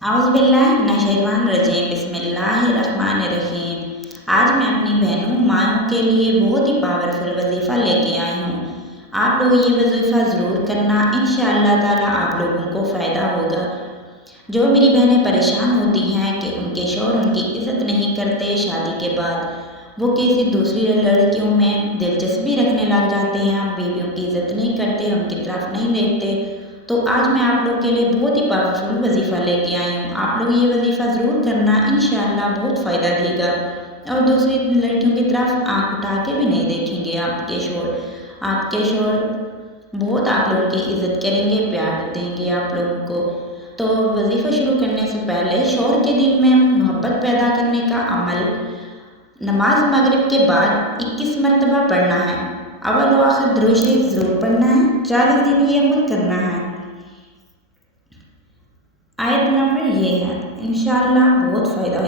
आउज़ बिल्लाहि मिनश शैतानिर रजीम बिस्मिल्लाहिर्रहमानिर्रहीम। आज मैं अपनी बहनों माँओं के लिए बहुत ही पावरफुल वजीफ़ा लेके आई हूँ। आप लोग ये वजीफ़ा ज़रूर करना, इंशाअल्लाह ताला आप लोगों को फ़ायदा होगा। जो मेरी बहनें परेशान होती हैं कि उनके शौहर उनकी इज़्ज़त नहीं करते, शादी के बाद वो किसी दूसरी लड़कियों में दिलचस्पी रखने लग जाते हैं, बीवियों की इज़्ज़त नहीं करते, उनकी तरफ नहीं देखते, तो आज मैं आप लोग के लिए बहुत ही पावरफुल वजीफ़ा लेके आई हूँ। आप लोग ये वजीफ़ा ज़रूर करना, इंशाअल्लाह बहुत फ़ायदा देगा और दूसरी लड़कियों की तरफ आँख उठा के भी नहीं देखेंगे आपके शौहर। आपके शौहर बहुत आप लोगों की इज़्ज़त करेंगे, प्यार देंगे आप लोगों को। तो वजीफ़ा शुरू करने से पहले शौहर के दिल में मोहब्बत पैदा करने का अमल नमाज मगरिब के बाद 21 मरतबा पढ़ना है। अव्वल व आखिर दुरूद शरीफ ज़रूर पढ़ना है। 40 दिन ये अमल करना है। आयत नंबर ये है, इंशाअल्लाह बहुत फ़ायदा